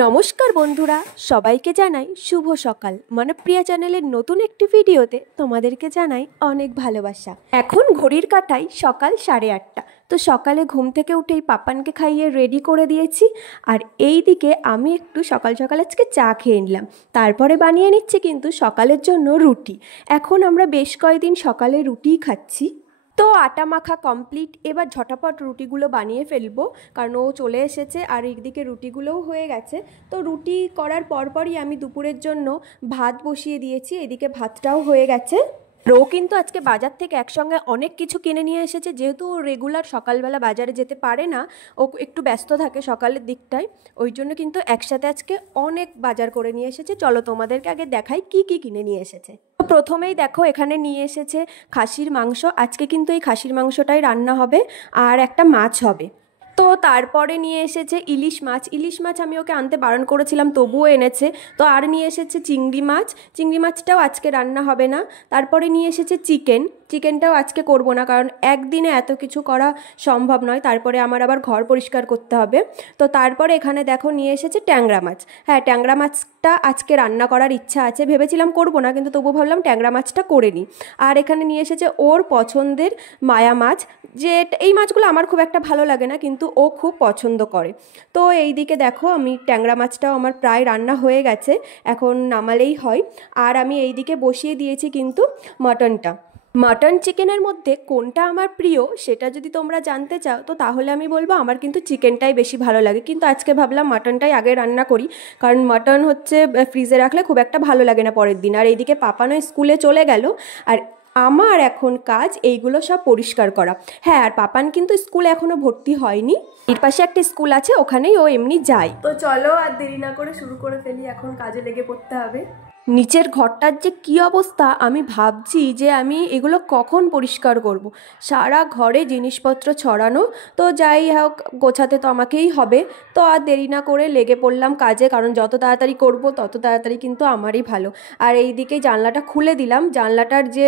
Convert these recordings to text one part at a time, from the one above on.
নমস্কার বন্ধুরা, সবাইকে জানাই শুভ সকাল। মনপ্রিয়া চ্যানেলের নতুন একটি ভিডিওতে তোমাদেরকে জানাই অনেক ভালোবাসা। এখন ঘড়ির কাঁটায় সকাল 8:30। তো সকালে ঘুম থেকে উঠেই পাপানকে খাইয়ে রেডি করে দিয়েছি। আর এই দিকে আমি একটু সকাল সকাল আজকে চা খেয়ে নিলাম, তারপরে বানিয়ে নিচ্ছি কিন্তু সকালের জন্য রুটি। এখন আমরা বেশ কয়েকদিন সকালে রুটিই খাচ্ছি। তো আটা মাখা কমপ্লিট, এবার ঝটাপট রুটিগুলো বানিয়ে ফেলবো, কারণ ও চলে এসেছে আর একদিকে রুটিগুলোও হয়ে গেছে। তো রুটি করার পরপরই আমি দুপুরের জন্য ভাত বসিয়ে দিয়েছি, এদিকে ভাতটাও হয়ে গেছে। ও কিন্তু আজকে বাজার থেকে একসঙ্গে অনেক কিছু কিনে নিয়ে এসেছে, যেহেতু ও রেগুলার সকালবেলা বাজারে যেতে পারে না, ও একটু ব্যস্ত থাকে সকালের দিকটায়, ওই জন্য কিন্তু একসাথে আজকে অনেক বাজার করে নিয়ে এসেছে। চলো তোমাদেরকে আগে দেখাই কি কি কিনে নিয়ে এসেছে। প্রথমেই দেখো এখানে নিয়ে এসেছে খাসির মাংস। আজকে কিন্তু এই খাসির মাংসটাই রান্না হবে, আর একটা মাছ হবে। তো তারপরে নিয়ে এসেছে ইলিশ মাছ। ইলিশ মাছ আমি ওকে আনতে বারণ করেছিলাম, তবুও এনেছে। তো আর নিয়ে এসেছে চিংড়ি মাছ। চিংড়ি মাছটাও আজকে রান্না হবে না। তারপরে নিয়ে এসেছে চিকেনটাও আজকে করব না, কারণ একদিনে এত কিছু করা সম্ভব নয়। তারপরে আমার আবার ঘর পরিষ্কার করতে হবে। তো তারপরে এখানে দেখো নিয়ে এসেছে ট্যাংরা মাছ। হ্যাঁ, ট্যাংরা মাছটা আজকে রান্না করার ইচ্ছা আছে, ভেবেছিলাম করব না, কিন্তু তবু ভাবলাম ট্যাংরা মাছটা করে নিই। আর এখানে নিয়ে এসেছে ওর পছন্দের মায়া মাছ, যে এই মাছগুলো আমার খুব একটা ভালো লাগে না, কিন্তু ও খুব পছন্দ করে। তো এই দিকে দেখো আমি ট্যাংরা মাছটাও আমার প্রায় রান্না হয়ে গেছে, এখন নামালেই হয়। আর আমি এই দিকে বসিয়ে দিয়েছি কিন্তু মাটনটা। মাটন চিকেনের মধ্যে কোনটা আমার প্রিয় সেটা যদি তোমরা জানতে চাও, তো তাহলে আমি বলবো আমার কিন্তু চিকেনটাই বেশি ভালো লাগে। কিন্তু আজকে ভাবলাম মাটনটাই আগে রান্না করি, কারণ মাটন হচ্ছে ফ্রিজে রাখলে খুব একটা ভালো লাগে না পরের দিন। আর এইদিকে পাপানো স্কুলে চলে গেল, আর আমার এখন কাজ এইগুলো সব পরিষ্কার করা। হ্যাঁ, আর পাপান কিন্তু স্কুলে এখনো ভর্তি হয়নি, এর পাশে একটা স্কুল আছে, ওখানেই ও এমনি যায়। তো চলো আর দেরি না করে শুরু করে ফেলি, এখন কাজে লেগে পড়তে হবে। নিচের ঘরটার যে কী অবস্থা, আমি ভাবছি যে আমি এগুলো কখন পরিষ্কার করব। সারা ঘরে জিনিসপত্র ছড়ানো। তো যাই হোক, গোছাতে তো আমাকেই হবে। তো আর দেরি না করে লেগে পড়লাম কাজে, কারণ যত তাড়াতাড়ি করব তত তাড়াতাড়ি কিন্তু আমারই ভালো। আর এই দিকে জানলাটা খুলে দিলাম। জানলাটার যে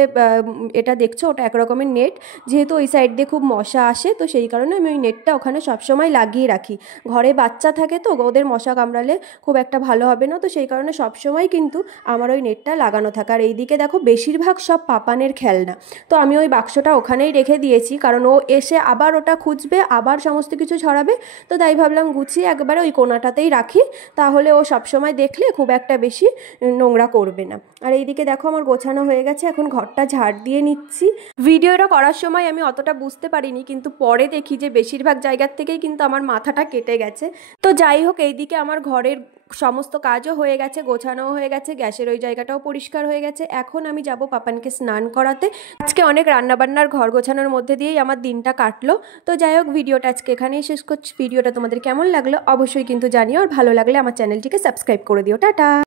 এটা দেখছো, ওটা একরকমের নেট, যেহেতু ওই সাইড দিয়ে খুব মশা আসে, তো সেই কারণে আমি ওই নেটটা ওখানে সবসময় লাগিয়ে রাখি। ঘরে বাচ্চা থাকে তো, ওদের মশা কামড়ালে খুব একটা ভালো হবে না, তো সেই কারণে সবসময় কিন্তু আমার ওই নেটটা লাগানো থাকে। আর এইদিকে দেখো বেশিরভাগ সব পাপানের খেলনা, তো আমি ওই বাক্সটা ওখানেই রেখে দিয়েছি, কারণ ও এসে আবার ওটা খুঁজবে, আবার সমস্ত কিছু ছড়াবে। তো তাই ভাবলাম গুছিয়ে একবারে ওই কোণাটাতেই রাখি, তাহলে ও সবসময় দেখলে খুব একটা বেশি নোংরা করবে না। আর এইদিকে দেখো আমার গোছানো হয়ে গেছে, এখন ঘরটা ঝাড় দিয়ে নিচ্ছি। ভিডিওটা করার সময় আমি অতটা বুঝতে পারিনি, কিন্তু পরে দেখি যে বেশিরভাগ জায়গার থেকেই কিন্তু আমার মাথাটা কেটে গেছে। তো যাই হোক, এইদিকে আমার ঘরের সমস্ত কাজও হয়ে গেছে, গোছানোও হয়ে গেছে, গ্যাসের ওই জায়গাটাও পরিষ্কার হয়ে গেছে। এখন আমি যাব পাপানকে স্নান করাতে। আজকে অনেক রান্নাবান্নার ঘর গোছানোর মধ্যে দিয়েই আমার দিনটা কাটলো। তো যাই হোক, ভিডিওটা আজকে এখানেই শেষ করছি। ভিডিওটা তোমাদের কেমন লাগলো অবশ্যই কিন্তু জানিও, আর ভালো লাগলে আমার চ্যানেলটিকে সাবস্ক্রাইব করে দিও। টাটা।